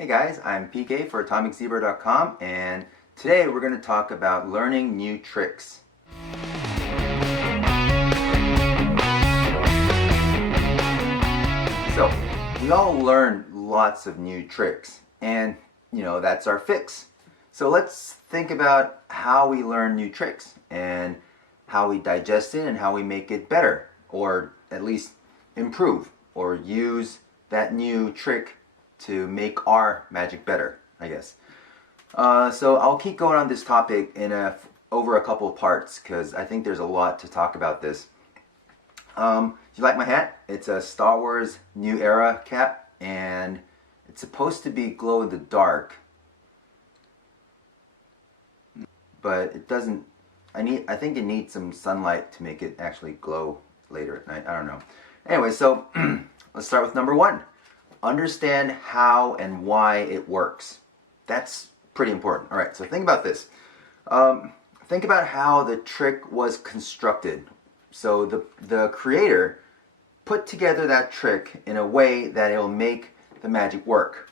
Hey guys, I'm PK for AtomicZebra.com, and today we're going to talk about learning new tricks. So, we all learn lots of new tricks, and that's our fix. So let's think about how we learn new tricks and how we digest it and how we make it better, or at least improve or use that new trick to make our magic better, I guess. So I'll keep going on this topic over a couple of parts because I think there's a lot to talk about this. You like my hat? It's a Star Wars New Era cap, and it's supposed to be glow in the dark, but it doesn't. I think it needs some sunlight to make it actually glow later at night. I don't know. Anyway, so let's start with number one. Understand how and why it works. That's pretty important. All right, so think about this. Think about how the trick was constructed. So the creator put together that trick in a way that it'll make the magic work.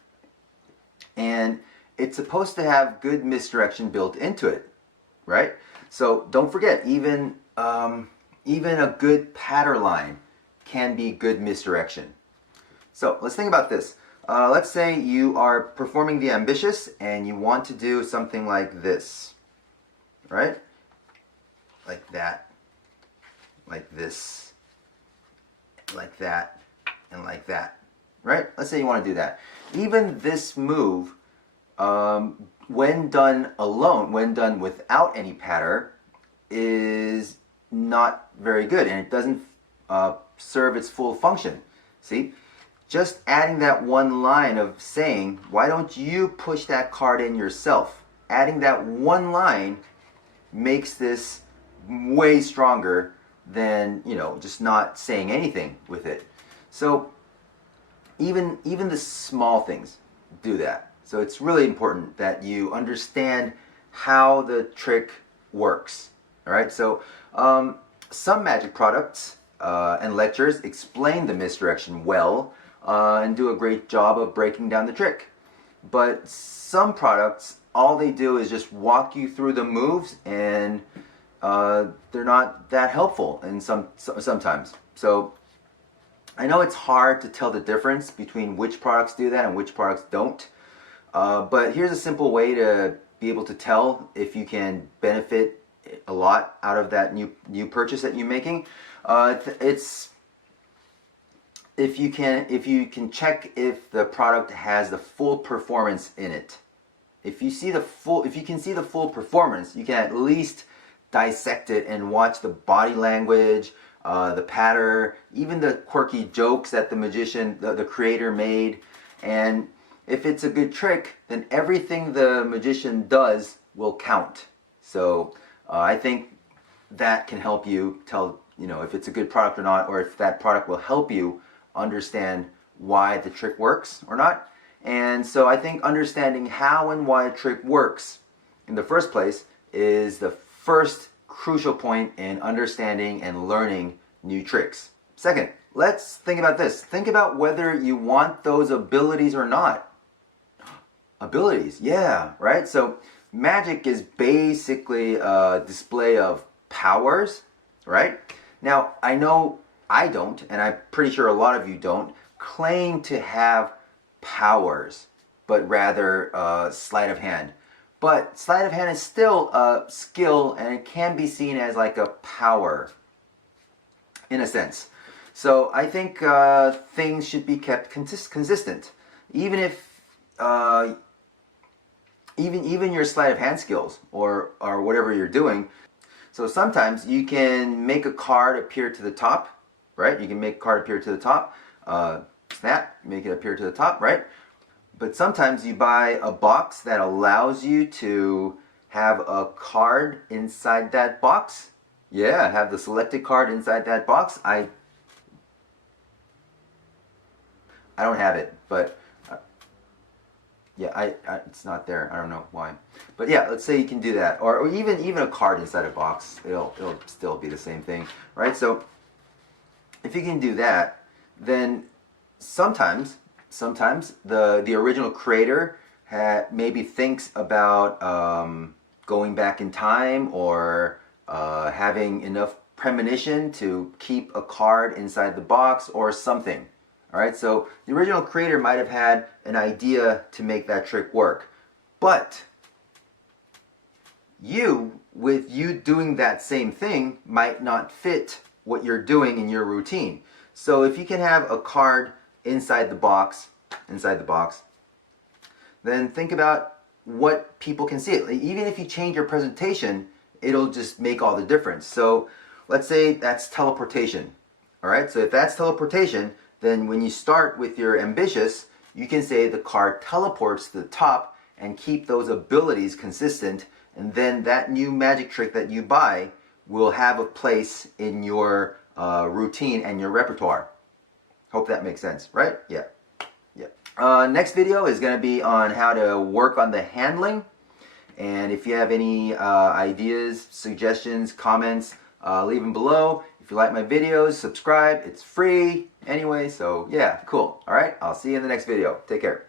And it's supposed to have good misdirection built into it, right? So don't forget, even a good pattern line can be good misdirection. So let's think about this. Let's say you are performing the ambitious and you want to do something like this, right? Like that, like this, like that, and like that, right? Let's say you want to do that. Even this move, when done alone, when done without any pattern, is not very good, and it doesn't serve its full function. See? Just adding that one line of saying, why don't you push that card in yourself? Adding that one line makes this way stronger than, just not saying anything with it. So even the small things do that. So it's really important that you understand how the trick works. All right, so some magic products and lectures explain the misdirection well, and do a great job of breaking down the trick. But some products, all they do is just walk you through the moves, and they're not that helpful sometimes. So I know it's hard to tell the difference between which products do that and which products don't. But here's a simple way to be able to tell if you can benefit a lot out of that new purchase that you're making. It's if you can check if the product has the full performance in it. If you can see the full performance, you can at least dissect it and watch the body language, the pattern, even the quirky jokes that the magician, the creator made. And if it's a good trick, then everything the magician does will count. So I think that can help you tell, if it's a good product or not, or if that product will help you understand why the trick works or not. And so I think understanding how and why a trick works in the first place is the first crucial point in understanding and learning new tricks. Second, let's think about this. Think about whether you want those abilities or not. Abilities, yeah, right? So magic is basically a display of powers, right? Now, I know I don't, and I'm pretty sure a lot of you don't, claim to have powers, but rather sleight of hand. But sleight of hand is still a skill, and it can be seen as like a power, in a sense. So I think things should be kept consistent, even if even your sleight of hand skills or whatever you're doing. So sometimes you can make a card appear to the top. Right? You can make a card appear to the top, snap, make it appear to the top, right? But sometimes you buy a box that allows you to have a card inside that box. Yeah, have the selected card inside that box. I don't have it, but yeah, it's not there. I don't know why. But yeah, let's say you can do that, or even a card inside a box. It'll still be the same thing, right? So if you can do that, then sometimes sometimes the original creator maybe thinks about going back in time, or having enough premonition to keep a card inside the box or something. All right, so the original creator might have had an idea to make that trick work, but with you doing that same thing might not fit what you're doing in your routine. So if you can have a card inside the box, then think about what people can see it. Even if you change your presentation, it'll just make all the difference. So let's say that's teleportation. All right, so if that's teleportation, then when you start with your ambitious, you can say the card teleports to the top and keep those abilities consistent, and then that new magic trick that you buy will have a place in your routine and your repertoire. Hope that makes sense, right? Yeah. Next video is going to be on how to work on the handling. And if you have any ideas, suggestions, comments, leave them below. If you like my videos, subscribe. It's free anyway, so yeah, cool. All right, I'll see you in the next video. Take care.